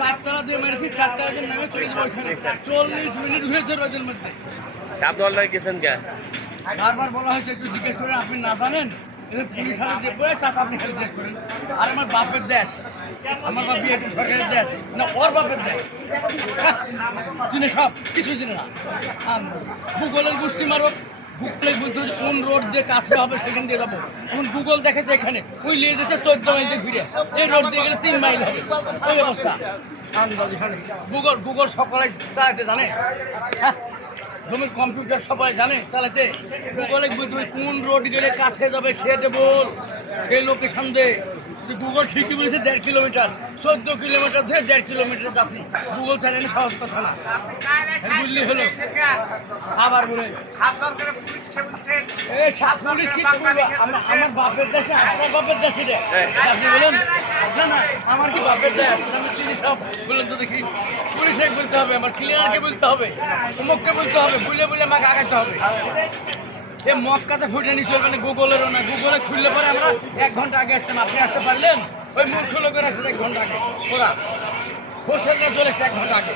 চারতলা দিয়ে মেরেছি, চারতলা দিয়ে নেমে চলে যাবো ওইখানে। 40 মিনিট হয়েছে রোদের মধ্যে। আপনার গেছেন কে? বারবার বলা হয়েছে একটু জিজ্ঞেস করে, আপনি না জানেন এদের পুলিশ হাতে যে পড়ে চাপ আপনি খালি জিজ্ঞেস করেন। আর আমার বাপের দেশ, আমার বাপ বিয়ে সরকারের দেশ না, ওর বাপের দেশ চিনে, সব কিছু চিনে না। ভূগোলের গোষ্ঠী মারো, গুগলে বলতে হচ্ছে কোন রোড দিয়ে কাছে হবে সেখান দিয়ে যাবো। এখন গুগল দেখেছে এখানে ওই নিয়ে যেতে 14 মাইল দিয়ে ঘুরে, এই রোড দিয়ে গেলে 3 মাইল হবে, ওই অবস্থা। আন্দাজ এখানে গুগল সকলে চালাতে জানে, হ্যাঁ জমির কম্পিউটার সবাই জানে চালাতে। গুগলে বলতে হবে কোন রোড গেলে কাছে যাবে সেটা বল, সেই লোকেশন দে। গুগল ঠিকই বলেছে 1.5 কিলোমিটার, 14 কিলোমিটার ধরে 1.5 কিলোমিটার যাচ্ছি। গুগল চ্যানেলে সহজ কথা না, বুঝলি হলো। আবার বলে পুলিশ কি করবে? আমার বাপের দেশে, আপনার বাপের দেশে রে আপনি বলেন না না, আমার কি বাপের দেশ? আমি চিনি সব। বললাম তো দেখি, পুলিশে বলতে হবে, আমার ক্লিয়ারকে বলতে হবে, অমুককে বলতে হবে, বলে আমাকে আগাতে হবে। এ মক্কাতে ফুটে নিয়ে চলবে না, গুগলেরও না। গুগলে খুললে পরে আমরা 1 ঘন্টা আগে আসতাম, আপনি আসতে পারলেন? ওই মূর্খ লোকের আসছে 1 ঘন্টা আগে, ওরা হোটেল নিয়ে চলেছে 1 ঘন্টা আগে।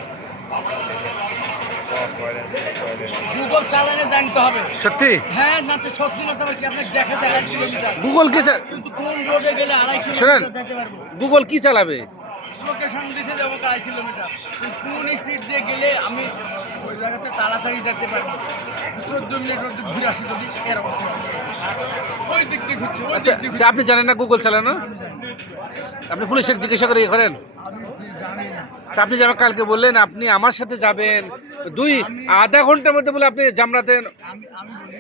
গুগল চালানো জানতে হবে। সত্যি? হ্যাঁ, না তো সত্যি না, তবে কি আপনাকে দেখাতে 2.5 কিলোমিটার গুগল কি কিন্তু কোন রোডে গেলে 2.5 শোনেন, কিলোমিটার যেতে পারবো। গুগল কি চালাবে? লোকেশন দিতে যাবো 2.5 কিলোমিটার, কোন স্ট্রিট দিয়ে গেলে আমি ওই জায়গাতে তাড়াতাড়ি যেতে পারবো। 14 মিনিট মধ্যে ঘুরে আসি যদি এর অবস্থা, ওই দিক দিয়ে ঘুরছি, ওই দিক দিয়ে ঘুরছি। আপনি জানেন না গুগল চালানো? আপনি পুলিশে জিজ্ঞাসা করে ইয়ে করেন? আমি জানি না। তা আপনি যে আমাকে কালকে বললেন আপনি আমার সাথে যাবেন, আধা ঘন্টার মধ্যে বলে আপনি জামরাতে। আমি বলি,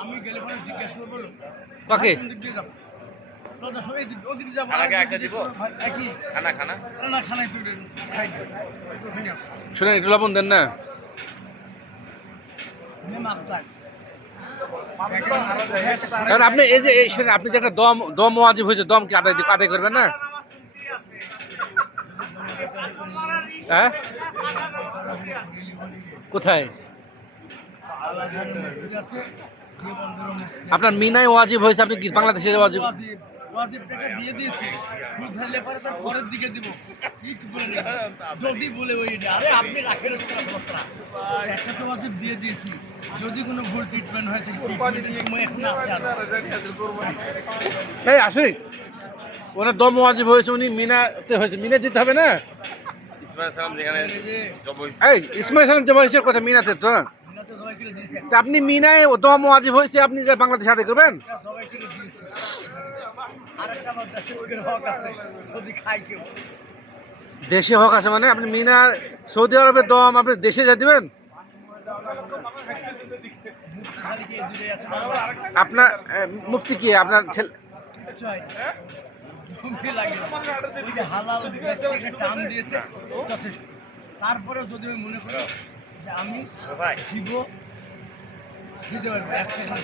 আমি গেলে পরে জিজ্ঞেস করবো কাকে? কোন দিক দিয়ে যাবো, দাদা সবাই ওদিকে যাবো। খানাকে একটা দিব? একই খানা না, খানায় তুলে খাই ওখানে শুনেন, একটু লবণ দেন না। কারণ আপনি এই যে শুনেন, আপনি যে একটা দম ওয়াজিব হয়েছে, দম কি আদায় করবেন না? হ্যাঁ, কোথায়? আপনার মিনায় ওয়াজিব হয়েছে, আপনি কি বাংলাদেশে ওয়াজিব? ওয়াজিব টাকা দিয়ে দিয়েছি, সুদ হারলে পরে তার পরের দিকে দিব। কি বলে নেই, যদি বলে ওই আরে আপনি রাখেন একটা তো ওয়াজিব দিয়ে দিয়েছি, যদি কোনো ভুল ট্রিটমেন্ট হয় ট্রিটমেন্টের সময় এখন আছে। এই আসে, ওনার দম ওয়াজিব হয়েছে, উনি মিনাতে হয়েছে, মিনা দিতে হবে না? এই ইসমাইল সালাম জবা হয়েছে কথা মিনাতে তো। তা আপনি মিনায় দম ওয়াজিব হয়েছে, আপনি যে বাংলাদেশে আদায় করবেন? দেশে হক আছে মানে আপনি মিনার সৌদি আরবের দম আপনি দেশে যা দিবেন? আপনার মুফতি কি আপনার ছেলে? তারপরে যদি আমি মনে করি যে আমি দিব, দিতে পারবো,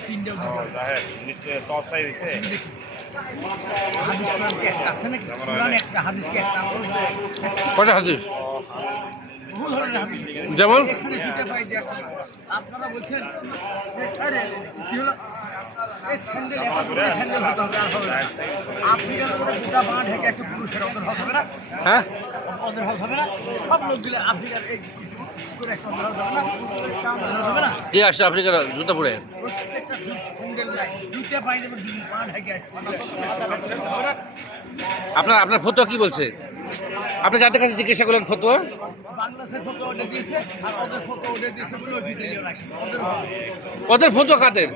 1-3টাও আছে নাকি একটা হাদিস কি একটা আছে? কটা হাদিস? বহু ধরনের হাদিস যেমন এখানে দিতে পাই যে আপনারা বলছেন আরে কি হলো, এই স্যান্ডেল স্যান্ডেল হতে হবে, আর হবে না। আফ্রিকার মধ্যে গোটা পা ঢেকে আছে পুরুষের, ওদের হক হবে না? হ্যাঁ, ওদের হক হবে না? সব লোক দিলে আফ্রিকার এই করে একটা ওদের হক হবে না? ওদের হবে না? কে আসছে আফ্রিকার জুতা পরে? প্রত্যেকটা স্যান্ডেল নাই, দুইটা পাই দেবে, পা ঢেকে আসছে, হবে না? আপনার ফতোয়া কি বলছে? আপনি যাদের কাছে জিজ্ঞাসা করলেন ফতোয়া? বাংলাদেশের ফটো ওটা দিয়েছে আর ওদের ফটো ওটা দিয়েছে বলে ওই ভিডিও রাখি, ওদের হবে। ওদের ফতোয়া কাদের?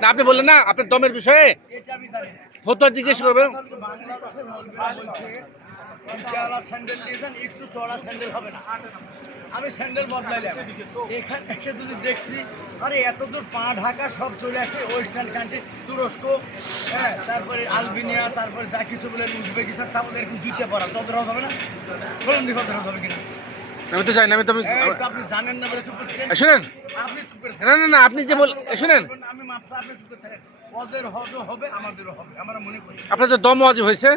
না আপনি বললেন না আপনার দমের বিষয়ে এটা আমি জানি না। ফতোয়া জিজ্ঞেস করবেন। বাংলাদেশের মৌলবীরা বলছে ইটাওয়ালা স্যান্ডেল দিয়েছেন, একটু চড়া স্যান্ডেল হবে না। আমি স্যান্ডেল বদলাইলাম, এখানে এসে যদি দেখছি আরে এত দূর পা ঢাকা সব চলে আসে ওয়েস্টার্ন কান্ট্রি, তুরস্ক, হ্যাঁ, তারপরে আলবেনিয়া, তারপরে যা কিছু বলে উজবেকিস্তান, তারপরে এরকম জুতে পড়া, তোদের হবে না? বলুন দেখো হবে কিনা। আমি তো চাই না, আপনি জানেন না বলে চুপ করে থাকেন। শুনেন, আপনি চুপ করে না না না আপনি যে শুনেন, আমি মাত্র আপনি চুপ করে থাকেন। ওদের হবে, আমাদেরও হবে, আমরা মনে করি। আপনার যে দম ওয়াজিব হয়েছে,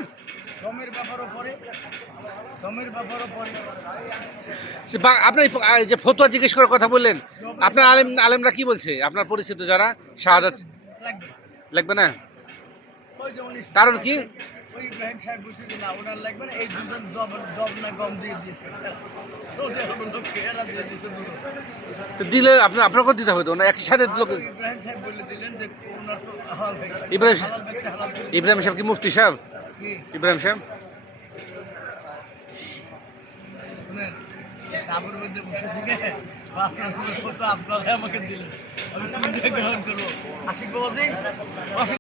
দমের ব্যাপারও পরে, আপনি যে ফতোয়া জিজ্ঞেস করার কথা বললেন, আপনার আলেমরা কি বলছে? আপনার পরিচিত যারা শাহাদাত লাগবে। লাগবে না? ওই যে উনি কারণ কি? ওই ওই ইব্রাহিম সাহেব বলছে যে না ওনার লাগবে না, এই দুজন জব না গম দিয়ে দিয়েছে সৌদি আরবের লোককে এরা দিয়ে দিয়েছে দুজন। তো দিলে আপনার করে দিতে হবে তো না একসাথে লোক। ইব্রাহিম সাহেব বলে দিলেন যে ওনার তো হালাল ব্যক্তি, ইব্রাহিম হালাল ব্যক্তি হালাল করে ইব্রাহিম সাহেব কি মুফতি সাহেব? কি ইব্রাহিম সাহেব শুনেন, কাপড়ের মধ্যে বসে থেকে পাঁচটা কত আপনারা আমাকে দিলেন, আমি কোনটা গ্রহণ করবো? আশিক বাবাজি